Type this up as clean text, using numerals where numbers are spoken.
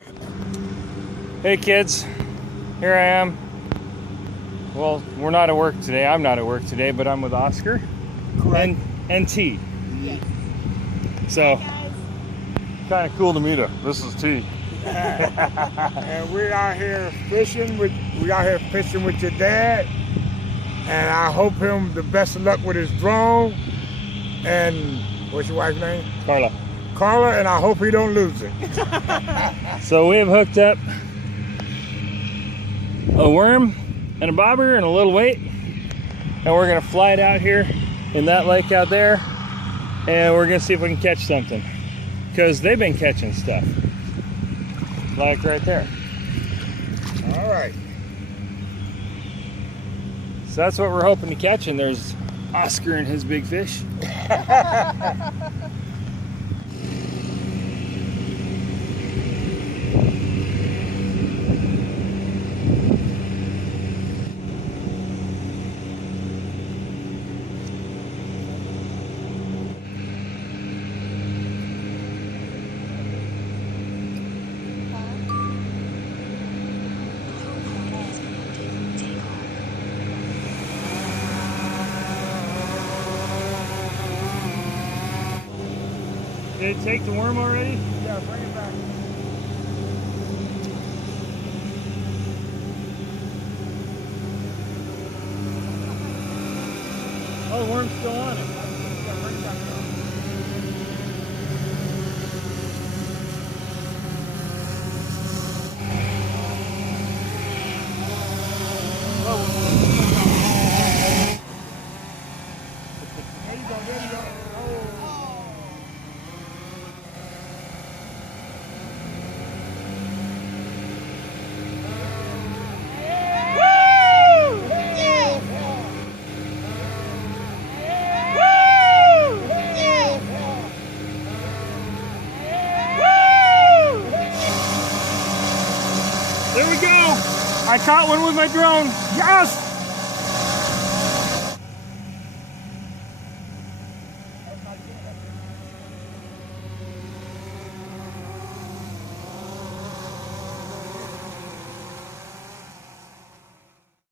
Hey kids, here I am. Well, we're not at work today. I'm not at work today, but I'm with Oscar. Correct. And T. Yes. So, kind of cool to meet her. This is T. And we out here fishing with your dad. And I hope him the best of luck with his drone. And what's your wife's name? Carla. Carla, and I hope he don't lose it. So we have hooked up a worm and a bobber and a little weight, and we're gonna fly it out here in that lake out there, and we're gonna see if we can catch something, because they've been catching stuff like right there. All right. So that's what we're hoping to catch, and there's Oscar and his big fish. Did it take the worm already? Yeah, bring it back. Oh, the worm's still on it. Yeah, bring it back up. There you go, there you go. Oh. There we go. I caught one with my drone. Yes!